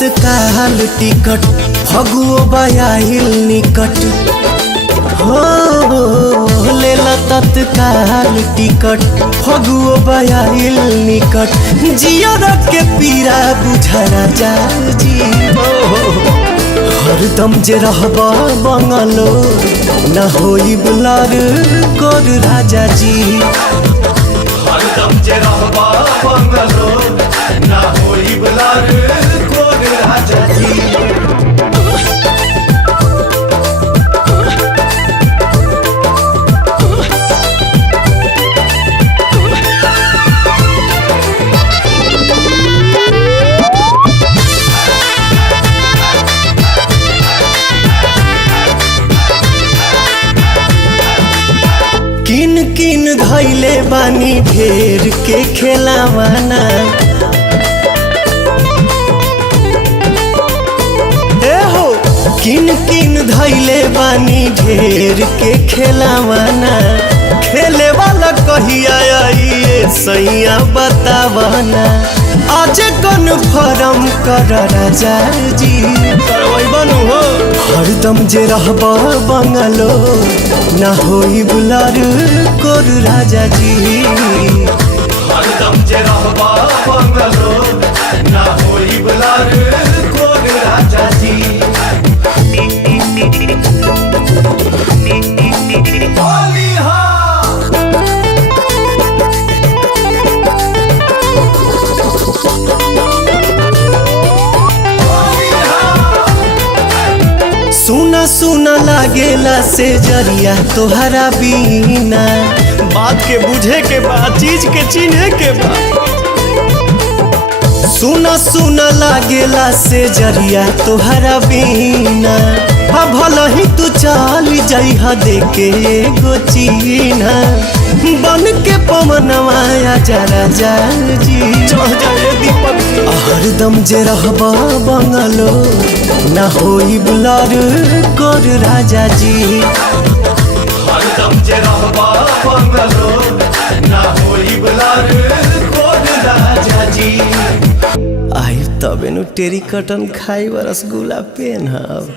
तत्काल टिकट फगुओ बयाहिल निकट हो लेला तत्काल टिकट फगुओ बयाहिल निकट जियर के पीरा बुझा राजा जी हरदम जे रहबा बंगलो न होई बुलार कोर राजा जी हरदम जे रहबा बंगलो ना होई बुलार कोर राजा जी। किन किन धैले बानी ढेर के खेलावाना ए हो किन किन धैले बानी ढेर के खेलावाना खेले वाला कहिया आइए सैया बतावाना आज कन्फर्म कर राजा जी बनू हो हरदम जे रहबा बंगलो ना होई बुलार कोर राजा जी हरदम जे रहबा बंगलो ना होई बुलार कोर राजा जी। होली हा सुना सुना लागेला से जरिया तोहरा बीना बात के बुझे के बाद चीज के चिन्हे के बाद सुना सुना लागेला से जरिया तोहरा बीना भला ही तू चल जाइहा देके एगो चीना बन के पवनवा आजा राजा जी चढ़ जाए दीपक हरदम जे रहबा बंगलो ना होई बुलार कोर राजा जी हरदम जे रहबा बंगलो ना होई बुलार कोर राजा जी। आई तबे नु टेरी कटन खाई रसगुल्ला पेन हब।